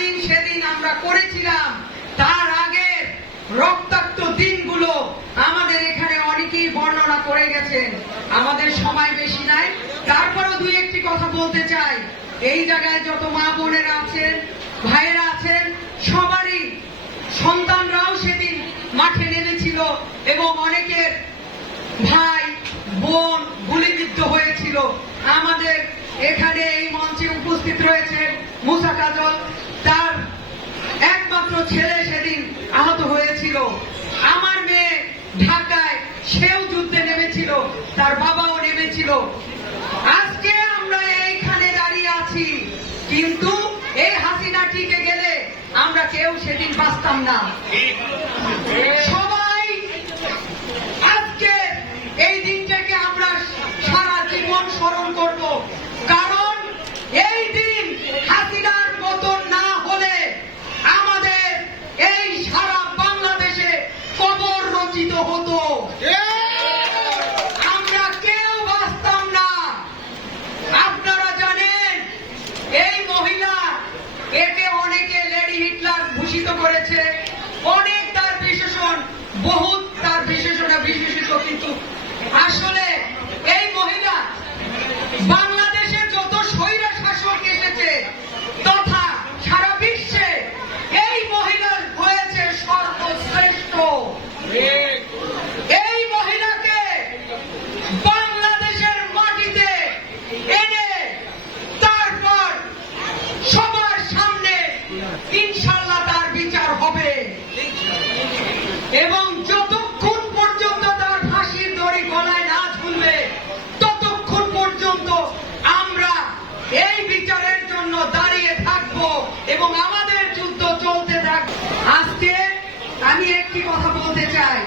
স্বাধীন সেদিন আমরা করেছিলাম, তার আগের রক্তাক্ত দিনগুলো আমাদের এখানে অনেকেই বর্ণনা করে গেছেন। আমাদের সময় বেশি নাই। তারপরও দুই একটি কথা বলতে চাই। এই জায়গায় যত মা বোনেরা আছেন, ভাইয়েরা আছেন, সবারই সন্তানরাও সেদিন মাঠে নেমেছিল এবং অনেকের ভাই, বোন গুলিবিদ্ধ হয়েছিল। আমাদের এখানে এই মঞ্চে উপস্থিত রয়েছে মুসা কাজল। একমাত্র ছেলে সেদিন আহত হয়েছিল। আমার মেয়ে ঢাকায় সেও যুদ্ধে নেমেছিল, তার বাবাও নেমেছিল। আজকে আমরা এইখানে দাঁড়িয়ে আছি, কিন্তু এই হাসিনা টিকে গেলে আমরা কেউ সেদিন বাঁচতাম না। সবাই আজকে এই দিনটাকে আমরা সারা জীবন স্মরণ করব, কারণ এই দিন হাসিনার মতন না হলে আমাদের এই সারা বাংলাদেশে কবর রচিত হতো আমরা কেউ বাঁচতাম না। আপনারা জানেন এই মহিলা একে অনেকে লেডি হিটলার ভূষিত করেছে। অনেক তার বিশেষণ বহুত এবং যতক্ষণ পর্যন্ত তার ফাঁসির দড়ি গলায় না ঝুলবে, ততক্ষণ পর্যন্ত আমরা এই বিচারের জন্য দাঁড়িয়ে থাকব এবং আমাদের যুদ্ধ চলতে থাকবে আজকে আমি একটি কথা বলতে চাই।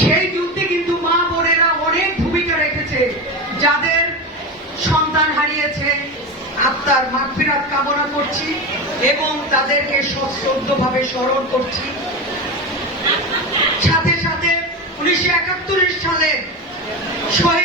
সেই যুদ্ধে কিন্তু মা বোনেরা অনেক ভূমিকা রেখেছে। যাদের সন্তান হারিয়েছে, আত্মার মাগফিরাত কামনা করছি এবং তাদেরকে সশ্রদ্ধভাবে স্মরণ করছি। সালে শহীদ